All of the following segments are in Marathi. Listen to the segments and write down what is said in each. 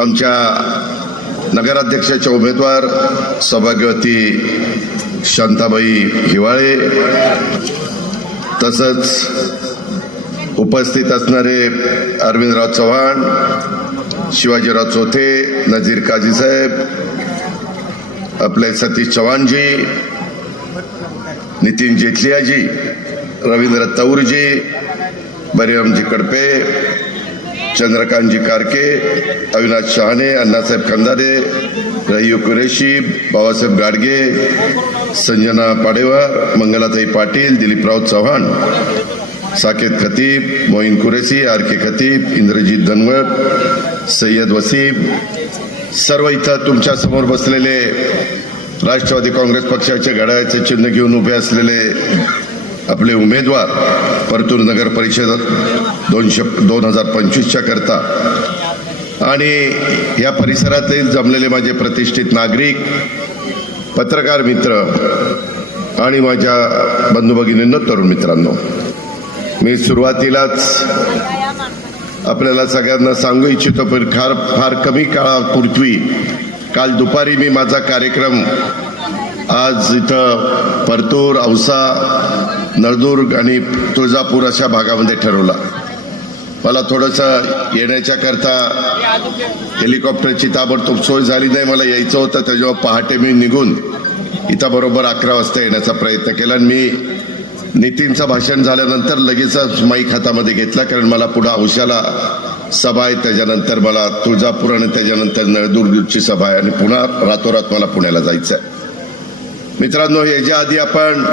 आमच्या नगराध्यक्षाच्या उमेदवार सौभाग्यवती शांताबाई हिवाळे, तसंच उपस्थित असणारे अरविंदराव चव्हाण, शिवाजीराव चोथे, नजीर काजी साहेब, आपले सतीश चव्हाणजी, नितीन जेठलियाजी, रवींद्र तौरजी, बरिरामजी कडपे, चंद्रकांतजी कारके, अविनाश शहाणे, अण्णासाहेब खंदारे, रयू कुरेशी, बाबासाहेब गाडगे, संजना पाडेवार, मंगलाताई पाटील, दिलीपराव चव्हाण, साकेत खतीब, मोईन कुरेशी, आर के खतीब, इंद्रजीत धनवट, सय्यद वसीम, सर्व इथं तुमच्या समोर बसलेले राष्ट्रवादी काँग्रेस पक्षाचे घड्याळाचे चिन्ह घेऊन उभे असलेले आपले उमेदवार परतूर नगर परिषद 2025च्या करता आणि या परिसरातील जमलेले माझे प्रतिष्ठित नागरिक, पत्रकार मित्र आणि माझ्या बंधू भगिनींनो, तरुण मित्रांनो, मी सुरुवातीलाच आपल्याला सगळ्यांना सांगू इच्छितो, पण फार कमी काळापूर्वी काल दुपारी मी माझा कार्यक्रम आज इथं परतूर, औसा, नळदुर्ग आणि तुळजापूर अशा भागामध्ये ठरवला. मला थोडंसं येण्याच्या करता हेलिकॉप्टरची ताबडतोब सोय झाली नाही. मला यायचं होतं, त्याच्यावर पहाटे मी निघून इथं बरोबर 11 वाजता येण्याचा प्रयत्न केला आणि मी नितीनचं भाषण झाल्यानंतर लगेचच माईक हातामध्ये घेतला, कारण मला पुढे औशाला सभा आहे, त्याच्यानंतर मला तुळजापूर आणि त्याच्यानंतर नळदुर्गची सभा आहे आणि पुन्हा रातोरात मला पुण्याला जायचं आहे. मित्रांनो, याच्या आधी आपण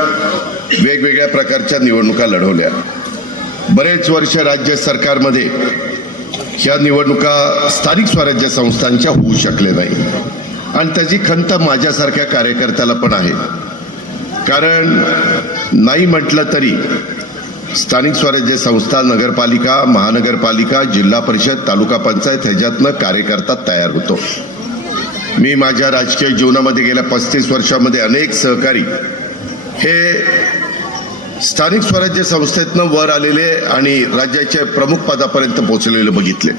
वेगवेगळ्या प्रकारच्या निवडणुका लढवल्या. बरेच वर्ष राज्य सरकारमध्ये ह्या निवडणुका स्थानिक स्वराज्य संस्थांच्या होऊ शकले नाही आणि त्याची खंत माझ्यासारख्या कार्यकर्त्याला पण आहे. कारण नाही म्हटलं तरी स्थानिक स्वराज्य संस्था, नगरपालिका, महानगरपालिका, जिल्हा परिषद, तालुका पंचायत ह्याच्यातनं कार्यकर्ता तयार होतो. मी माझ्या राजकीय जीवनामध्ये गेल्या 35 वर्षामध्ये अनेक सहकारी हे स्थानिक स्वराज्य संस्थेतनं वर आलेले आणि राज्याच्या प्रमुख पदापर्यंत पोहोचलेले बघितले.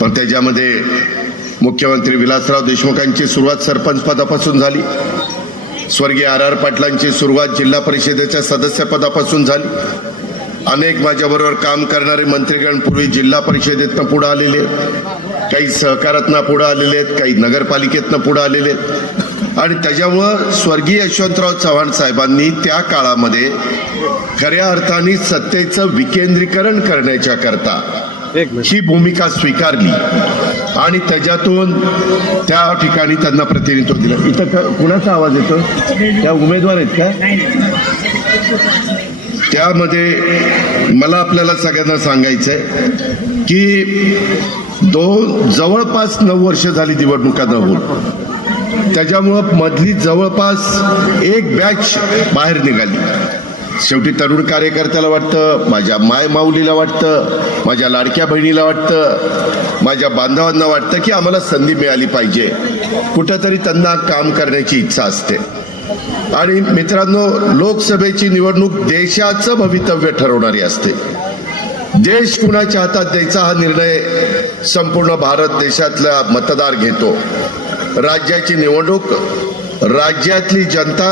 पण त्याच्यामध्ये मुख्यमंत्री विलासराव देशमुखांची सुरुवात सरपंच पदापासून झाली, स्वर्गीय RR पाटलांची सुरुवात जिल्हा परिषदेच्या सदस्यपदापासून झाली. अनेक माझ्याबरोबर काम करणारे मंत्रीगण पूर्वी जिल्हा परिषदेतनं पुढे आलेले आहेत, काही सहकारातनं पुढे आलेले आहेत, काही नगरपालिकेतनं पुढे आलेले आहेत. आणि त्याच्यामुळं स्वर्गीय यशवंतराव चव्हाण साहेबांनी त्या काळामध्ये खऱ्या अर्थाने सत्तेचं विकेंद्रीकरण करण्याच्या करता ही भूमिका स्वीकारली आणि त्याच्यातून त्या ठिकाणी त्यांना प्रतिनिधित्व दिलं. इथं कुणाचा आवाज येतो? त्या उमेदवार आहेत का? त्यामध्ये मला आपल्याला सगळ्यांना सांगायचंय की जवळपास 9 वर्ष झाली निवडणुका न होऊन, त्याच्यामुळं मधली जवळपास एक बॅच बाहेर निघाली. शेवटी तरुण कार्यकर्त्याला वाटतं, माझ्या माय माऊलीला वाटतं, माझ्या लाडक्या बहिणीला वाटतं, माझ्या बांधवांना वाटतं की आम्हाला संधी मिळाली पाहिजे, कुठंतरी त्यांना काम करण्याची इच्छा असते. आणि मित्रांनो, लोकसभेची निवडणूक देशाचं भवितव्य ठरवणारी असते. देश कुणाच्या हातात द्यायचा हा निर्णय संपूर्ण भारत देशातला मतदार घेतो. राज्याची निवडणूक राज्यातली जनता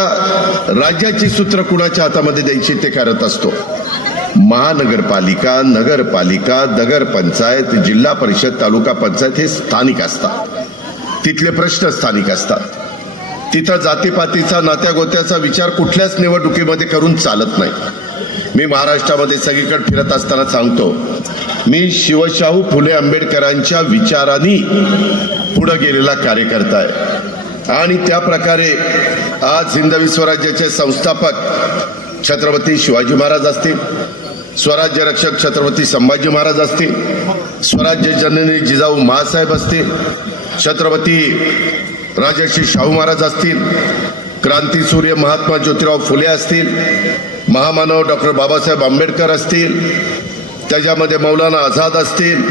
राज्याची सूत्र कुणाच्या हातामध्ये द्यायची ते करत असतो. महानगरपालिका, नगरपालिका, नगरपंचायत, जिल्हा परिषद, तालुका पंचायत हे स्थानिक असतात. तिथले प्रश्न स्थानिक असतात. तिथं जातीपातीचा, नात्यागोत्याचा विचार कुठल्याच निवडणुकीमध्ये करून चालत नाही. मी महाराष्ट्रामध्ये सगळीकडे फिरत असताना सांगतो, मी शिवशाहू फुले आंबेडकरांच्या विचारांनी पुढे गेलेला कार्यकर्ता आहे. आणि त्या प्रकारे आज हिंदवी स्वराज्याचे संस्थापक छत्रपती शिवाजी महाराज असतील, स्वराज्य रक्षक छत्रपती संभाजी महाराज असतील, स्वराज्य जननी जिजाऊ माँसाहेब असतील, छत्रपती राजर्षी शाहू महाराज असतील, क्रांतीसूर्य महात्मा ज्योतिराव फुले असतील, महामानव डॉक्टर बाबासाहेब आंबेडकर असतील, त्याच्यामध्ये मौलाना आझाद असतील,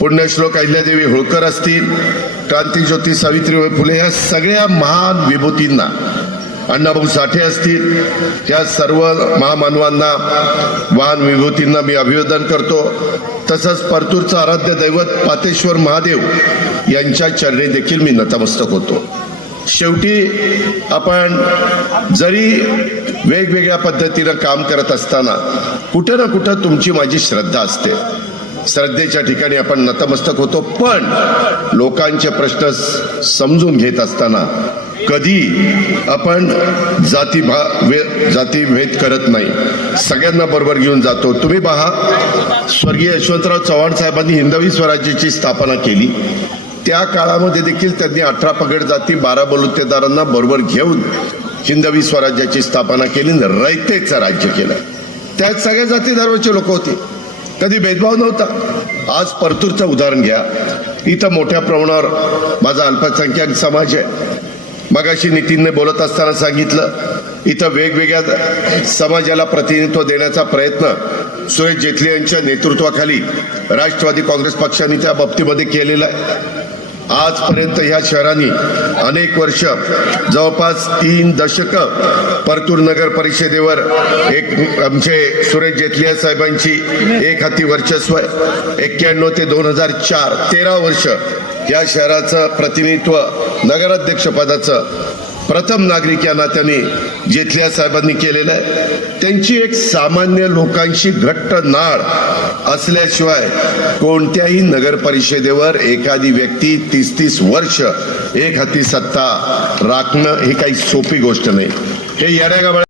पुण्यश्लोक अहिल्यादेवी होळकर असतील, क्रांतीज्योती सावित्रीबाई फुले, या सगळ्या महान विभूतींना अण्णाभाऊ साठे असतील, या सर्व महामानवांना वाहन विभूतींना मी अभिवादन करतो. तसंच परतूरचं आराध्य दैवत पातेश्वर महादेव यांच्या चरणी देखील मी नतमस्तक होतो. शेवटी आपण जरी वेगवेगळ्या पद्धतीनं काम करत असताना कुठं ना कुठं तुमची माझी श्रद्धा असते. श्रद्धेच्या ठिकाणी आपण नतमस्तक होतो, पण लोकांचे प्रश्न समजून घेत असताना कधी आपण जातीभेद करत नाही, सगळ्यांना बरोबर घेऊन जातो. तुम्ही पहा, स्वर्गीय यशवंतराव चव्हाण साहेबांनी हिंदवी स्वराज्याची स्थापना केली. त्या काळामध्ये देखील त्यांनी 18 पगड जाती 12 बलुतेदारांना बरोबर घेऊन हिंदवी स्वराज्याची स्थापना केली, रयतेचं राज्य केलं. त्यात सगळ्या जाती धर्माचे लोक होते, कधी भेदभाव नव्हता. आज परतूरचं उदाहरण घ्या, इथं मोठ्या प्रमाणावर माझा अल्पसंख्याक समाज आहे. मगाशी नितीनने बोलत असताना सांगितलं, इथं वेगवेगळ्या समाजाला प्रतिनिधित्व देण्याचा प्रयत्न सुरेश जेटली यांच्या नेतृत्वाखाली राष्ट्रवादी काँग्रेस पक्षाने त्या बाबतीमध्ये केलेला आहे. आजपर्यंत ह्या शहरांनी अनेक वर्ष, जवळपास 3 दशकं परतूर नगर परिषदेवर एक आमचे सुरेश जेटली साहेबांची एक हाती वर्चस्व आहे. 91 ते 2004 13 वर्ष या शहराचं प्रतिनिधित्व नगराध्यक्षपदाचं प्रथम नागरिक या नात्याने जेटली साहेबांनी केलेलं आहे. त्यांची एक सामान्य लोकांशी घट्ट नाळ असल्याशिवाय कोणत्याही नगर परिषदेवर एखादी व्यक्ती 30-30 वर्ष एक हाती सत्ता राखणं ही काही सोपी गोष्ट नाही. हे येड्यागाबळ्या